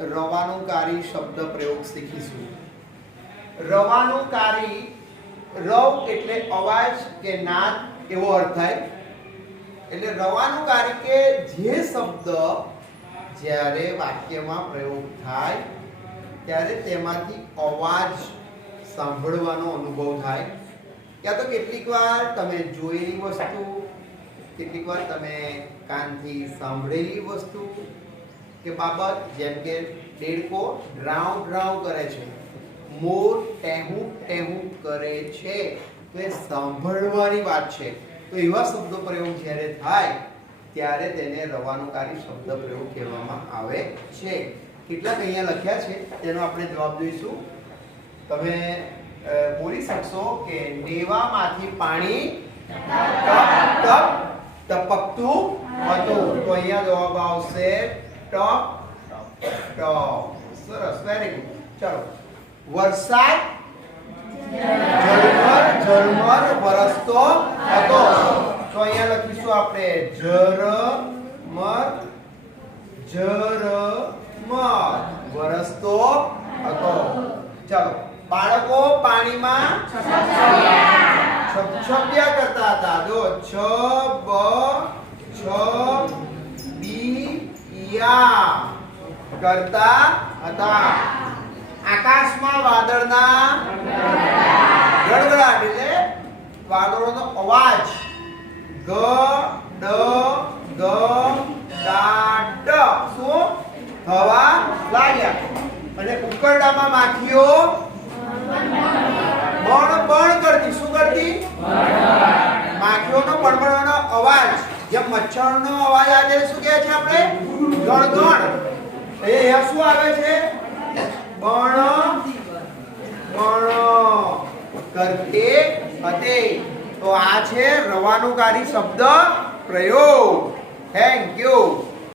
રવાનુકારી શબ્દ પ્રયોગ શીખીશું. રવાનુકારી રવ એટલે અવાજ કે નાદ એવો અર્થ થાય. એટલે રવાનુકારી કે જે શબ્દ જ્યારે વાક્યમાં પ્રયોગ થાય, ત્યારે તેમાંથી અવાજ સાંભળવાનો અનુભવ થાય. ક્યાં તો કેટલીક વાર તમે જોયેલી વસ્તુ, કેટલીક વાર તમે કાનથી સાંભળેલી વસ્તુ કે બાબત જેમ કે દેડકો ડ્રાઉ ડ્રાઉ કરે છે. મોર ટેહું ટેહું કરે છે. તો એ સાંભળવાની વાત છે. તો એવા શબ્દો પ્રયોગ જ્યારે થાય, ત્યારે તેને રવાનુકારી શબ્દ પ્રયોગ કહેવામાં આવે છે. કેટલાક અહીંયા લખ્યા છે. તેનો આપણે જવાબ જોઈશું. તમે બોલી શકશો કે નેવામાંથી પાણી ટપ ટપ, ટપકતું હતું. તો અહીંયા જવાબ આવશે ટપ ટોપ સરસ. વેરી ગુડ ચાલો. વરસાદ? ઝરમર ઝરમર, વરસતો હતો. તો અહીંયા લખીશું આપણે ઝરમર ઝરમર, વરસતો હતો. ચાલો. બાળકો પાણીમાં છપછપિયા કરતા હતા. જો છ, બ, છ યા કરતા હતા. આકાશમાં વાદળના ગડગડાટ એટલે વાદળોનો અવાજ. ગ, ડ, ગ ડા ડ શું? હવા લાગ્યા. અને ઉકરડામાં માખીઓ બણ બણ કરતી શું કરતી માખીઓનો બણબણનો જેમ મચ્છરનો અવાજ આજે શું કહે છે આપણે? ગણગણ. એ શું આવે છે? બણ. બણ. કરતે હતે તો આ છે રવાનુકારી શબ્દ પ્રયોગ. Thank you